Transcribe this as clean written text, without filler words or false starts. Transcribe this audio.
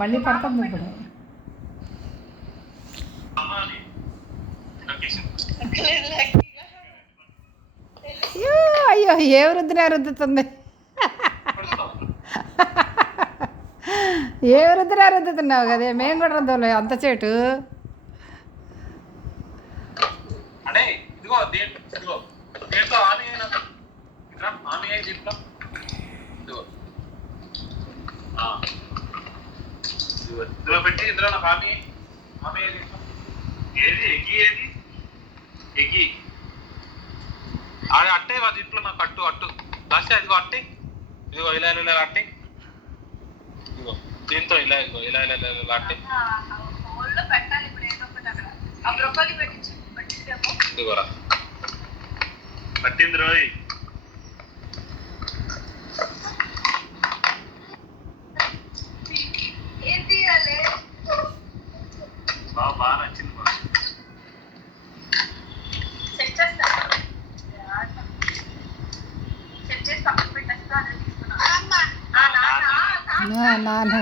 మళ్ళీ పడుతుంది ఇప్పుడు. అయ్యో ఏ వృద్ధినే రుద్దుతుంది, ఏ వృద్ధినే రుద్దుతున్నావు కదా, మేము కూడా రుద్దలే అంత చెట్టు. పెట్టి ఇందులో నాకు హామీ హామీ ఏది ఎగ్గి ఏది ఎగ్గి అది అట్టే దీంట్లో నాకు అట్టు అట్టు లాస్ట్ ఇదిగో అట్టే ఇదిగో ఇలా ఇలా అట్టే ఇదిగో దీంతో ఇలా ఇదిగో ఇలా ఇలా ఇలా అట్టే ఇదిగోరా పట్టింది రోయ్. బాగా నచ్చింది బాగా. నాన్న